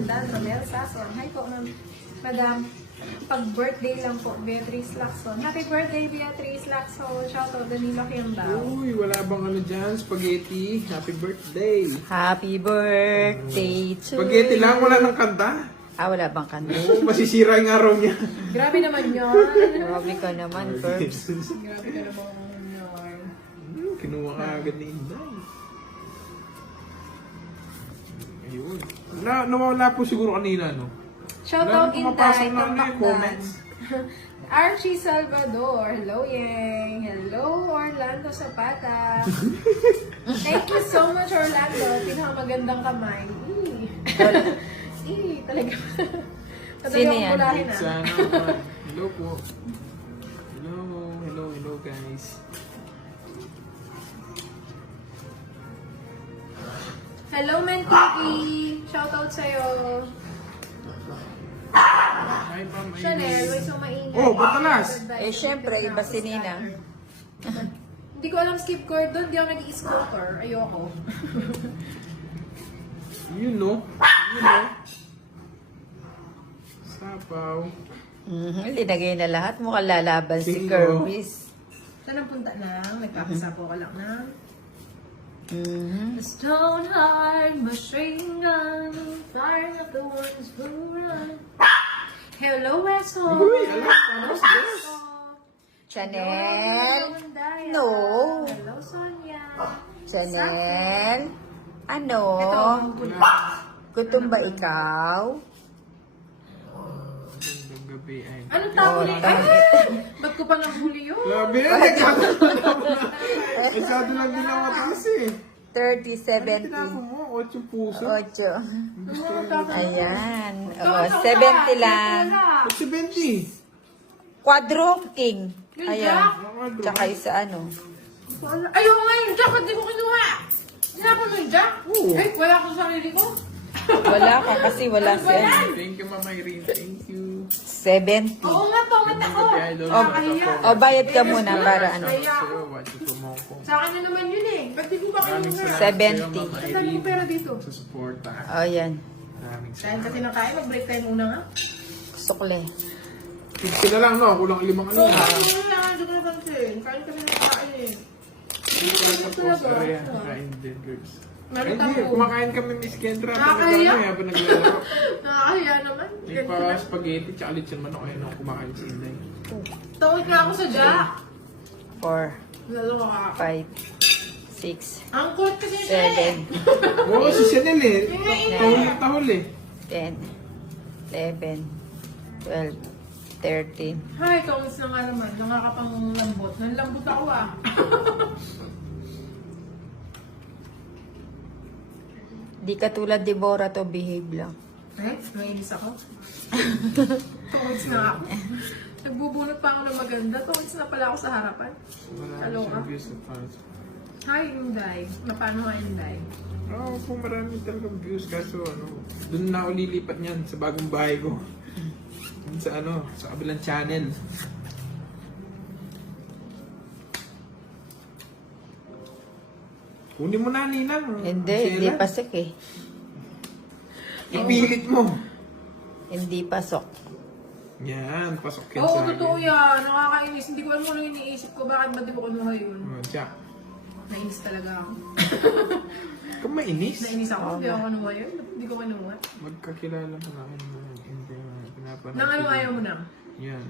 Kalandan, Romel Sason. Hi po, Madam. Pag-birthday lang po, Beatrice Lacson. Happy birthday, Beatrice Lacson. Shoutout, Danilo Kiambao. Uy, wala bang ano dyan? Spaghetti. Happy birthday. Happy birthday to Spaghetti lang, wala nang kanta. wala bang kanta? Oo, masisira yung araw niya. Grabe naman yun. Grabe ka naman, Curbs. Grabe ka naman yun. Kinuha ka agad ni Inday. Ayun. Nawala po siguro kanina, no? Shoutout, Pumapasok Inday. na ano yung Tumakdan. comments. Archie Salvador. Hello, Yang. Hello, Orlando Zapata. Thank you so much, Orlando. Pinakamagandang kamay. Talaga. Sino yan? Bulahin, ah. Sana. Hello po. Hello guys. Hello, Mentiki. Shoutout sa'yo. Hi, Ma'am Chanel, Irene. way sumaingay. Oh, Batalas. Eh, syempre, iba si Nina. Hindi ko alam skip chord doon. Hindi ako nag-i-scooter. Ayoko. You know. Sapaw. Linagay na lahat. Mukhang lalaban si Bingo. Curbs. Saan ang punta na? Nagpapasapo ko lang na. Mhm. The stone heart machine gun, firing up the ones who run. Hello, Weso. Uy, alam ka. What's this? Chanel? Hello, No. Hello, Sonia. Chanel? Ano? Ito. Gutom ba ikaw? Magandang gabi ay. Anong tawag Oh, niya? tangit. Ba't ko pa nahuli yun? Grabe yan. Masyado lang din ang mataas eh. 30, Tinapo 70. mo, 8 puso. 8. Gusto ko Ayan. Oh, 70 lang. Ba't 70? Quadro King. Yung Ayan. Jack. Tsaka isa ano. Ayaw nga yung Jack. Ba't di ko kinuha? Sinapa mo yung Jack? Oo. Ay, wala ko sa sarili ko. Wala ka kasi wala si ano. Thank you, Mama Irene. Thank you. 70. Oo nga, pangat ako. Nakakahiya. O, bayad ka muna para ano. Sa'yo, watching from Hong Kong. Sa akin na naman yun eh. Ba't di ko ba Maraming kinuha? salamat 70. sa'yo, Mama Ang dami kong pera Irene. dito. Sa suporta. O, yan. Maraming Dahil salamat. kasi nakain, mag-break time muna nga. Sukle. Tipsi na lang, no? Kulang 5 kanina. Kain ko lang, hindi ko napansin. Kain kasi nakain. Dito lang sa post area. Kain din, girls. Meron Hindi, tayo. kumakain kami Miss Kendra. Nakakahiya. Habang naglalaro. Nakakahiya naman. Yung pa spaghetti, tsaka lechon manok. Ayun ako kumakain si Inday. Tawid nga ako sa Jack. 4, Lalo ka. 5, 6, Ang kulit kasi siya eh. 7, Oo, si Chanel eh. Ingay, Tahol ingay. na tahol eh. 10, 11, 12, 13. Hi, kamusta nga naman? Nakakapang lambot. Nanlambot ako ah. Di katulad ni Bora to, behave lang. Eh, nainis ako. Tungits na ako. Nagbubunot pa ako ng maganda. Tungits na pala ako sa harapan. Marami Hello, siyang ah. views na fans. Hi, Inday. Paano ka, Inday? Oo, po marami talagang views. Kaso ano, doon na ako lilipat niyan sa bagong bahay ko. Dun sa ano, sa kabilang channel. Kunin mo na, Ninang. Hindi Sila. pasok eh. Ipilit mo. Hindi pasok. Yan, pasok yan Oo, sa akin. totoo yan. Nakakainis. Hindi ko alam kung ano iniisip ko. Bakit ba di ko kinuha yun? Oh, Jack. Nainis talaga ako. Kung mainis, Nainis ako. Hindi ako kinuha yun. Hindi ko kinuha. magkakilala ka na kayo. Hindi, pinapanood. Nang ano ko ayaw yun. mo na? Yan.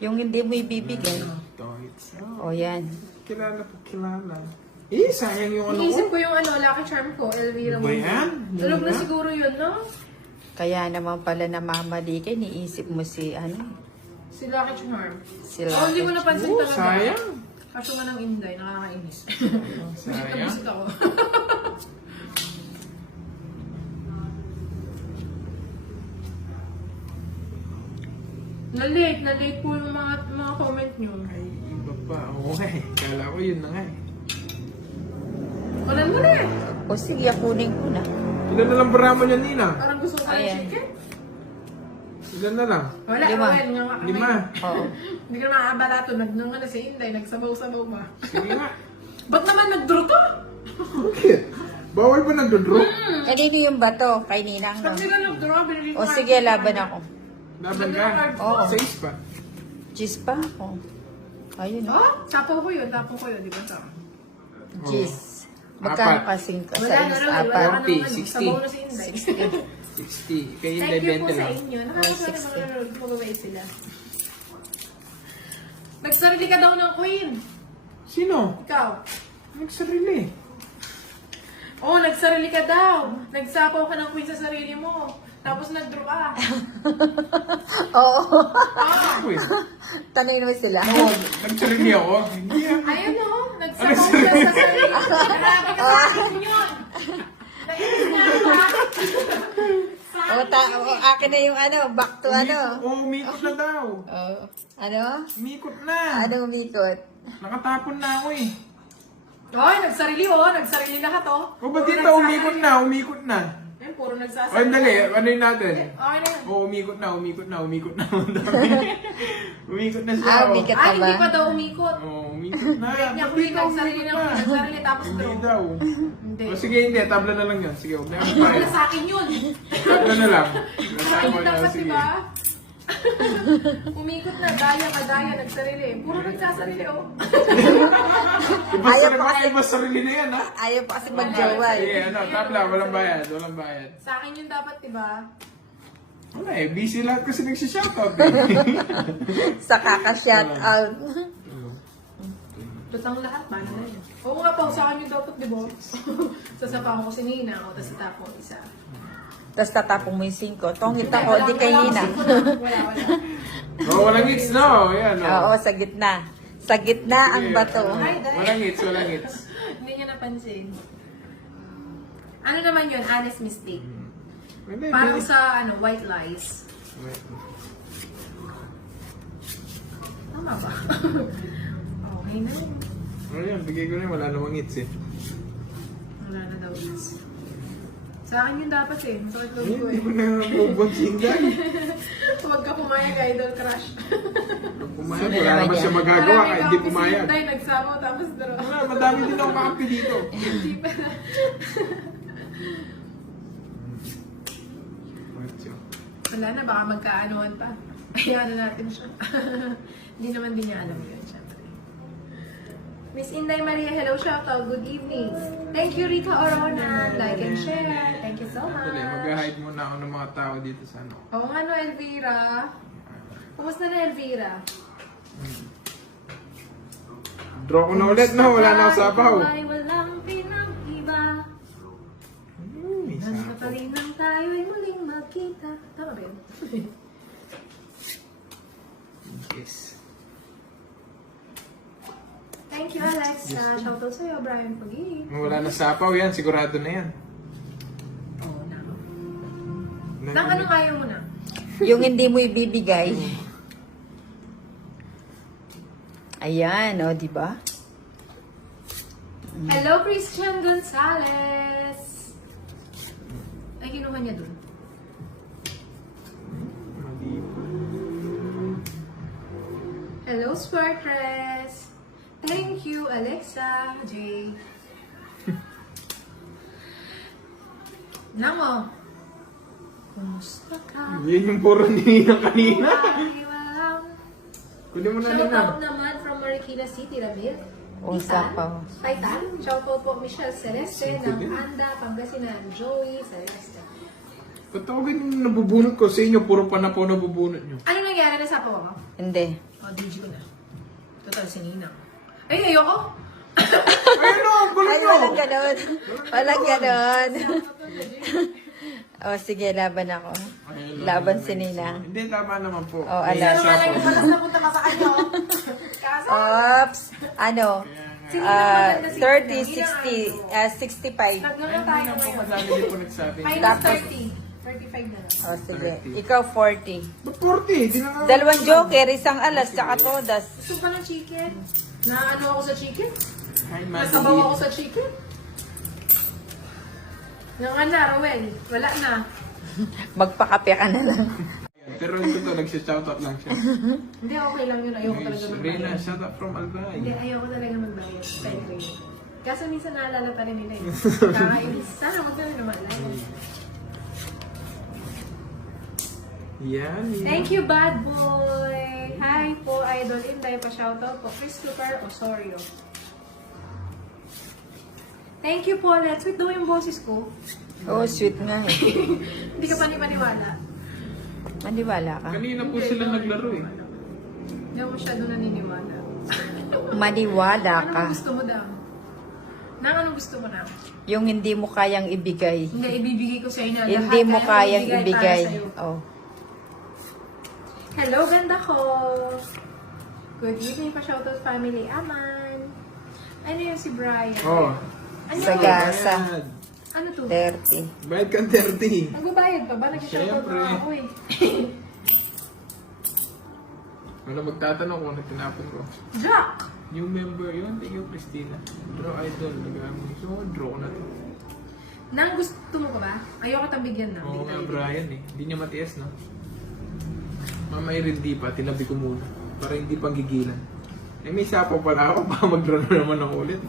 Yung hindi mo ibibigay. Toits. O yan. Kilala po, kilala. Eh, sayang yung ano Iniisip ko. ko yung ano, Lucky Charm ko. LV lang. Ba yan? Tulog na Yan na? siguro yun, no? Kaya naman pala namamali ka, niisip mo si ano, Si Lucky Charm. si Oh, hindi ko napansin Oh, talaga. sayang. Kaso nga ng Inday, nakakainis. Bisit na Sayang. bisit ako. Na-late po yung mga comment nyo. Ay, iba pa. Oo nga eh. Kala ko yun na nga eh. Walang mo na eh. O sige, kunin ko na. Ilan na lang barama niya, Nina? Parang gusto ko ng Ayan. chicken. Ilan na lang? Wala, 5. Owen, nga 5. Oo. Hindi ka na makakabalato. Nagdang si Inday, nagsabaw-sabaw ba? Sige nga. Ba't naman nag-draw to? Bakit? Bawal pa nagdodraw? Kanino yung bato? Kay Ninang, no? Pag sila nag-draw, binili O sige, laban ako. Laban ka? Oo. 6 pa. Gis pa ako. Ayun, no? Oh, tapo ko yun, di ba? Gis. Magkano Apat. kasing ka? Wala na Sa raw, apat. wala ka 40, naman. 60. Sabaw na si Inday. 60. Kaya Thank hindi you po 20 sa lang. inyo. Oh, Nakakasama 60. naman mag-away sila. Nagsarili ka daw ng queen. Sino? Ikaw. Nagsarili. Oo, nagsarili ka daw. Nagsapaw ka ng queen sa sarili mo. Tapos nag-draw ka. Oo. Ah, Ako eh. Tanungin mo sila. Oo, nagsarili ako. Hindi ah. ayun o. Nagsapaw ka sa sarili mo. Grabe ka sa akin yun. Nainis nga ba? O, akin na yung ano, back to ano. Umikot na daw. Oh, ano? Umikot na. Ano umikot? Nakatapon na ako eh. Oy, nagsarili o. Nagsarili na ka to. O ba't dito umikot na? Umikot na. Ayun, puro O nagsasarili. dali, ano yun natin? Okay na yan. O umikot na. Umikot na siya. Ah, oh. umikat Ay, na ba? hindi pa daw umikot. Oo, umikot na. Break niya, Ba't queen. dito Nagsarili umikot na queen. Nagsarili tapos Hindi draw. daw. Hindi. O sige, hindi. Tabla na lang yan. Sige, huwag na yung Wala bayad. sa akin yun. Tabla na lang. Ayun Nasama na, dapat, sige. diba? Umikot na, daya ka, daya, nagsarili. Puro nagsasarili, oh. Ayaw pa kasi- Iba sarili na yan, ha? Ayaw pa kasi mag-jowa. Sige, ano, tabla. Walang bayad. Walang bayad. Sa akin yun dapat, diba? Wala eh. Busy lahat kasi nagsishoutout eh. Sa kaka-shout out. Lutang lahat, paano na yun? Oo nga po, sa akin yun dapat, diba? Sasapahan ko si Nina, o, tapos itapon isa. Tapos tatapong mo yung 5. Tongit ako, di kay Wala Nina. akong siko na. Wala. Oh, walang hits, no? Yan, no? Oo, sa gitna. Sa gitna ang Sige, bato. ano, Ay, dali. Walang hits, walang hits. Hindi niya napansin. Ano naman yun? Honest mistake. Hindi, Parang hindi. sa, white lies. Tama ba? Okay na yun. Ano yan, bigay ko na yun. Wala namang hits eh. Wala na daw hits. Sa akin yun dapat eh. Masakit loob ko Hindi eh. ko na move si Inday. Huwag ka pumayag, idol crush. Pumayag, wala naman siya magagawa kahit hindi pumayag. Hindi, nagsama tapos draw. Wala, madami din ako kakampi dito. Hindi pa. Wala na, baka magkaanoan pa. Ayan na natin siya. Hindi naman din niya alam yun, syempre. Miss Inday Maria, hello, shoutout. Good evening. Thank you, Rika Orona. Like and share. Thank you so much. Dali, mag-hide muna ako ng mga tao dito sa ano. Oo nga no, Elvira. Kumusta na, Elvira? Draw ko na ulit, no? Wala na ako sabaw. Ay, walang pinag-iba. May Nandito sabaw. pa rin nang tayo'y muling magkita. Tama ba yun? Yes. Thank you, Alexa. Shoutout sa'yo, Brian Pagi. Wala na sapaw yan, sigurado na yan. Oo na. Nang anong ayaw mo na? Yung hindi mo ibibigay. Ayan, o, di ba? Hello, Christian Gonzalez! Ay, kinuha niya dun. Hello, Spartress! Thank you, Alexa, Jay. Namo, kumusta ka? Yan yung puro nila kanina. Ay, walang Kunin mo na din shoutout na. naman from Marikina City, Ramil. O, sapaw. Titan. Shoutout po Michelle Celeste City ng din. Anda, Pangasinan. Joey Celeste. Ba't ako ganyan nabubunot ko sa inyo? Puro panapaw nabubunot nyo. Ano nangyari na sa ako? Hindi. O, DJ ko na. Total, si Ninang. Ay, ayoko. Ayun o, gulo Ay, nyo! walang ganon. Walang ganon. O, sige, laban ako. Laban si Nina. Hindi, tama naman po. Oh, May alam. Ano nga lang sapaw. yung malas na punta ka sa kanya, oh. Kaso, Ops. Ano? si Ninang maganda si 30, Ninang. 60, 65. Tatlo na Ayun tayo na po, ngayon. madami din po nagsabi. Minus Tapos- 30. 35 na lang. O, sige. Ikaw, 40. Ba't 40? Di na nga. Dalawang joker, isang alas, tsaka todas. Gusto ka ng chicken? Na ano ako sa chicken? Ay, Nasabaw ako mali. sa chicken? Nang na, Rowel. Wala na. Magpakape ka na lang. Pero ito to, nagsishoutout lang siya. Hindi, okay lang yun. Ayoko talaga Rina, magbayad. shout out from Hindi, Albay. ayoko talaga magbayad. Style ko yun. Kaso minsan naalala pa rin nila eh. Kakainis. Sana wag na maalala. Yan. Thank you, bad boy! Hi po, Idol Inday. Pa-shoutout po. Christopher Osorio. Thank you po, Let's Sweet daw yung boses ko. Oh, sweet nga eh. Hindi ka pa maniwala. Maniwala ka. Kanina po sila naglaro eh. Hindi ako masyado naniniwala. Maniwala ka. Anong gusto mo daw? Anong gusto mo na? Yung hindi mo kayang ibigay. Hindi, ibibigay ko sa'yo na lahat. Hindi mo kaya kayang para ibigay. sa'yo. Oh. Hello, ganda ko! Good evening pa shoutout family. Aman! Ano yung si Brian? Oh. Ano? Sagasa. Bayad. Ano to? 30. Bayad kang 30. Nagbabayad pa ba? Nag-shoutout Siyempre. na ako eh. Wala magtatanong kung ano tinapon ko. Jack! New member yun. Thank you, Christina. Draw idol. Nag-aamon. So, draw ko na to. Nang gusto mo ka ba? Ayoko kitang bigyan na. Oo nga, Brian eh. Hindi niya matiis, no? Mamay rin di pa. Tinabi ko muna. Para hindi pang gigilan. Eh, may sapo pala ako. Baka mag-draw na naman ako ulit.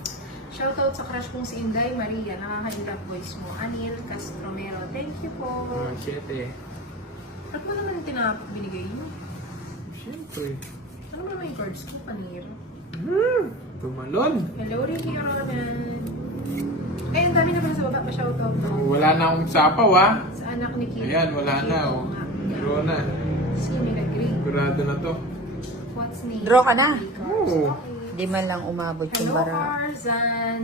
Shoutout sa crush kong si Inday Maria. Nakaka-love voice mo. Anil Castromero. Thank you po. Oh, shit eh. At mo naman yung tinapok binigay mo? Siyempre. Ano ba may cards ko? Paniro. Tumalon. Hello, Ricky Ronan. Eh, ang dami na pala sa baba pa shoutout mo. Wala na akong sapaw, ah. Sa anak ni Kim. Ayan, wala na, oh. Draw na. Sino nag-green? Sigurado na to. What's name? Draw ka na. Oo. Hindi man lang umabot yung Hello, bara. Arzan.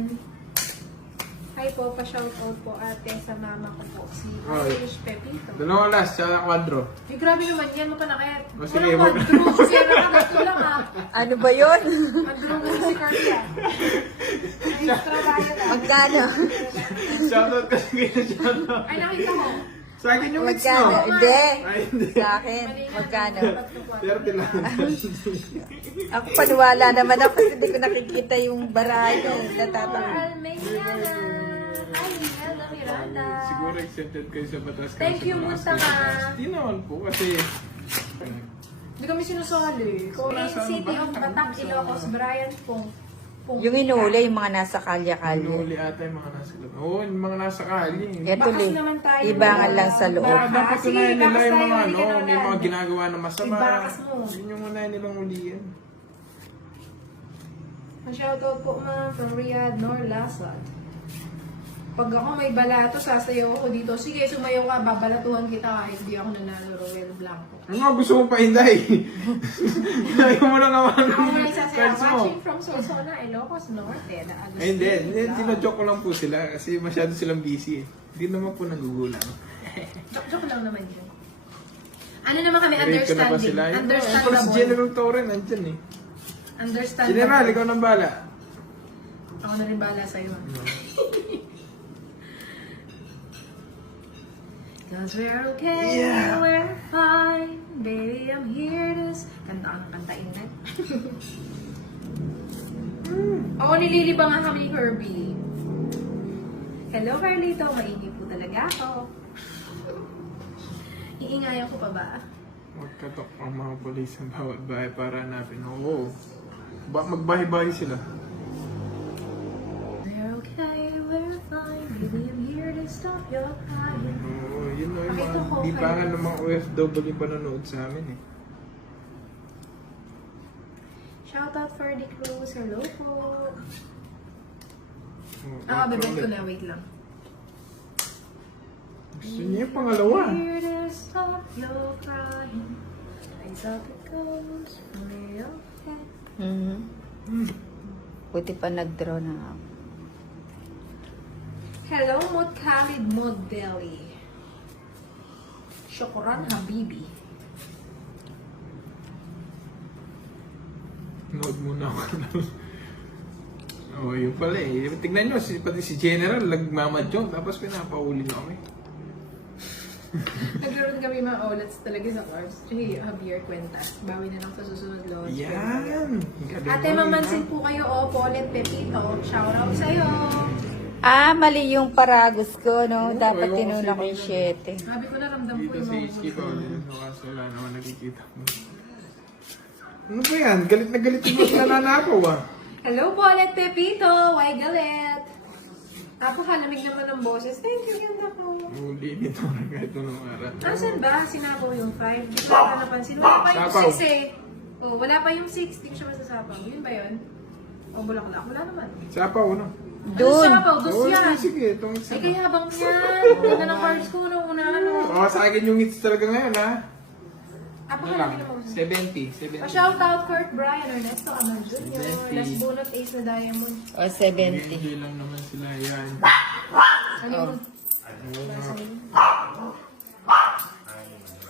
Hi po, pa-shoutout po ate sa mama ko po, si Ay. Irish Pepito. Dalawang last, sa quadro. Eh, grabe naman yan, mapanakit. O, sige, Walang wag- quadro, kasi nakagato lang ah. Ano ba yun? Quadro mo si Carla. Ay, trabaho na. Magkano? Shoutout kasi kayo shoutout. Ay, nakita ko. Sa akin yung mix, Magkano? no? Hindi. Ay, hindi. Sa akin. Magkano? 30 lang. Ah. Ako paniwala naman ako kasi hindi ko nakikita yung barayo. Natataka. Almeida. Hi, Imelda Miranda. Siguro accepted kayo sa batas. Thank you, Mustafa. Hindi naman po kasi... Hindi kami sinusali. Main City of Batak, Ilocos, Brian Pong. Yung inuuli, yung mga nasa kalya-kalya. Inuuli ata yung mga nasa loob. Oo, yung mga nasa kali. Ito Bakas li. naman tayo. Ibangan lang sa loob. Bakas. Dapat Sige, unahin nila bakas yung tayo, mga hindi ka ano, may mga naman. ginagawa na masama. Ibakas mo. Yun yung unahin nilang uliyan. Shoutout po ma'am from Riyadh, Norlasad. Pag ako may balato, sasayaw ako dito. Sige, sumayaw ka, babalatuhan kita kahit di ako nanalo, Roel Blanco. Ano nga gusto mo pa hinday? Ayaw mo na naman. Ako may sasayaw. Cards mo. Watching from Solsona, Ilocos Norte. Na Agustin, Ay, hindi. Bilbao. Tino-joke ko lang po sila kasi masyado silang busy. Hindi naman po nagugulang. Joke lang naman yun. Ano naman kami, Rate ko na ba sila? understanding. Pero si Understandable. General Torre nandyan eh. Understandable. General, ikaw nang bala. Ako na rin bahala sa'yo. Cause we're okay, Yeah. we're fine, baby, I'm here to... Kanta ka ng kantain na. Ako nililibang nga kami ni Herbie. Hello, Carlito. Maingay po talaga ako. Iingayan ko pa ba? Magkatok ang mga polis sa bawat bahay para hanapin. Oo. Magbahay-bahay sila. We're okay, we're fine, baby, I'm here to stop your crying. Oo, yun na yung Pakita mga ko, dipangan kayo. ng mga OFW panonood sa amin eh. Shoutout for the Cruz. Hello po. Oo, Bebet ko ulit. na. Wait lang. Gusto niya yung pangalawa. Here to stop your crying. Eyes up it goes. Only okay. Mhm. Buti pa nag-draw na ako. Hello, Mod Khalid Mod Deli. Shukran Habibi. Nood muna ako. Oo, yun pala eh. Tignan nyo, pati si General, nagmamadyong, tapos pinapauli nyo kami. Nagkaroon kami mga outlets talaga sa cars. Hey, Javier Cuentas. Bawi na lang sa susunod launch. Yan! Galing Ate, mo, mamansin ha? po kayo, Pauline Pepito. Shoutout sa'yo. Ah, mali yung paragos ko, no? Oo, Dapat ayaw ko tinuna ko kasi yung yun. 7. Sabi ko na ramdam ko Dito yung sa mga HQ gusto. pa ulit. So, kaso wala naman nakikita mo. Ano ba yan? Galit na galit yung mga nananapaw ah. Hello po ulit, Pepito. Why galit? Napakalamig naman ng boses. Thank you, ganda ko. Uli nito na kahit anong araw. Asan ba? Sinabaw yung 5. Di ko na napansin. Wala pa yung Sapaw. 6 eh. Oh, wala pa yung 6. Di ko siya masasapaw. Yun ba yun? O bulaklak? Wala naman. Sapaw, ano? Doon. Ano sapaw? Dus Oo, yan. sige, itong Ay, isa. kaya bang yan? Ganda ng cards ko nung una. Ano? Oo, sa akin yung hits talaga ngayon, ha? Ano lang? Napakalamig naman. 70. Pa-shoutout Kurt Brian, Ernesto Amal Jr. 70. Last bunot ace na diamond. O, 70. Hindi lang naman sila yan. Ano yun?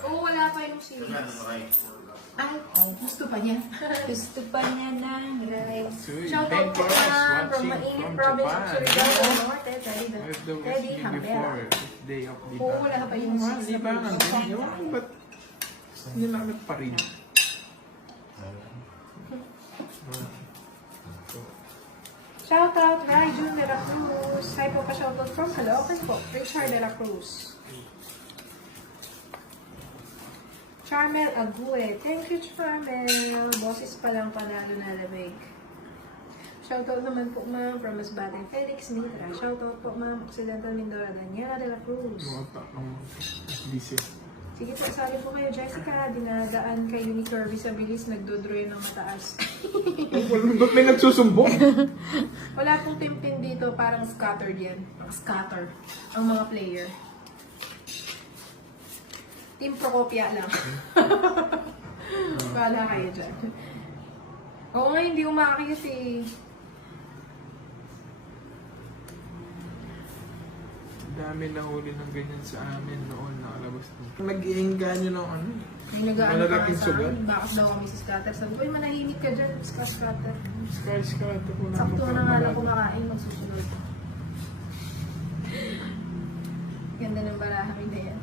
Oo, wala pa yung series. Ay, gusto pa niya. Gusto pa niya na. Sweet. Shoutout po Bankers from watching Mainit from Province of Japan. Surigao del Norte, With the Teddy Wesley Hambera. before this day of the Oo, wala pa yung series. Di ba nga din? Ewan ko ba't nilamat pa rin? Shoutout Raijun de la Cruz. Hi po pa shoutout from Caloocan po. Richard de la Cruz. Charmel Ague. Thank you, Charmel. Boses pa lang panalo na lamig. Shoutout naman po ma'am from Masbate Felix Mitra. Shoutout po ma'am Occidental Mindoro Daniela de la Cruz. Mga takong busy. Sige po, sali po kayo Jessica. Dinadaan kayo ni Kirby sa bilis. Nagdodroy ng mataas. Ba't may nagsusumbong? Wala pong team dito. Parang scattered yan. Scatter ang mga player. Team Procopia lang. Wala kayo dyan. Oo nga, hindi umakayos eh. Dami na huli ng ganyan sa amin noon nakalabas nito. Nag-iinganyo ng ano. May nag-ano pa Malalaking sa sugat. akin. Bakit daw kami si Scatter? Sabi ko, manahimik ka dyan, Scatter. Scar ko na. Sakto na nga lang kumakain, magsusunod. Ganda ng barahan na yan.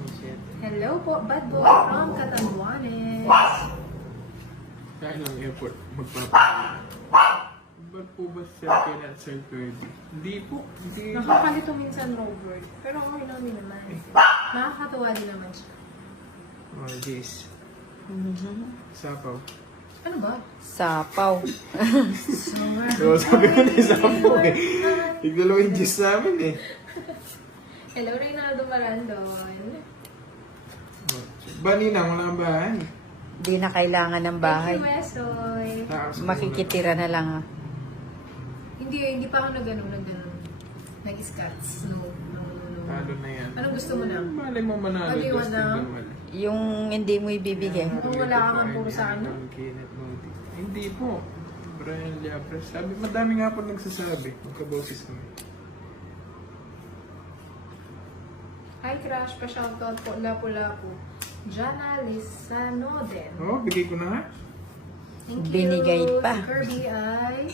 Oh, shit. Hello po, Bad Boy from Catanduanes. Kaya lang airport magpapalit. Ba't po ba siya kailan Sir Kirby? Hindi po. Hindi. Nakakalito minsan Robert. Pero okay lang din naman. Nakakatawa din naman siya. Oh, jeez. Sapaw. Ano ba? Sapaw. Summer. So, sabi ko na yung sapaw eh. Tigdalawa yung jeez namin eh. Hello, Reynaldo Marandon. Banina, wala kang bahay. Hindi na kailangan ng bahay. Thank you, Wesoy. Makikitira na lang. Hindi pa ako nag-ano. Nag-scats. No. Talo na yan. Anong gusto mo na? Malay mo manalo. Ano yung Justin ano? Gamal. Yung hindi mo ibibigay. Kung wala ka man puro sa ano? Hindi po. Brian Liapres. Sabi, madami nga po nagsasabi. Magkaboses kami. Hi, Crash. Pa-shoutout po. Lapu-lapu. Jana Lizano din. Oh, bigay ko na nga. Thank you. Binigay pa. Si Kirby ay...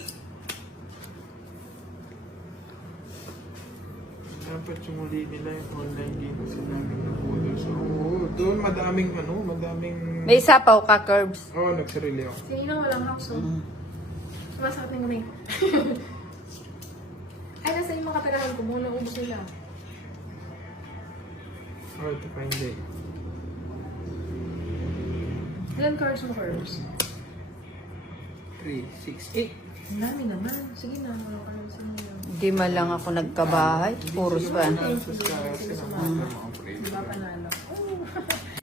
Dapat yung uli nila yung online game kasi namin na So, doon madaming May sapaw ka, Curbs. Oo, nagsarili ako. Sinino walang house, oh. Sumasakit ng gamay. Ay, nasa yung mga kaperahan ko. Muna ubos nila. Oh, ito pa hindi. Ilan cards mo, Curbs? 3, 6, 8. Ang dami naman. Sige na, mga cards mo yun. Hindi man lang ako nagkabahay. Puro swan. Thank you. Sige, sumama. Di ba panalo? Oh.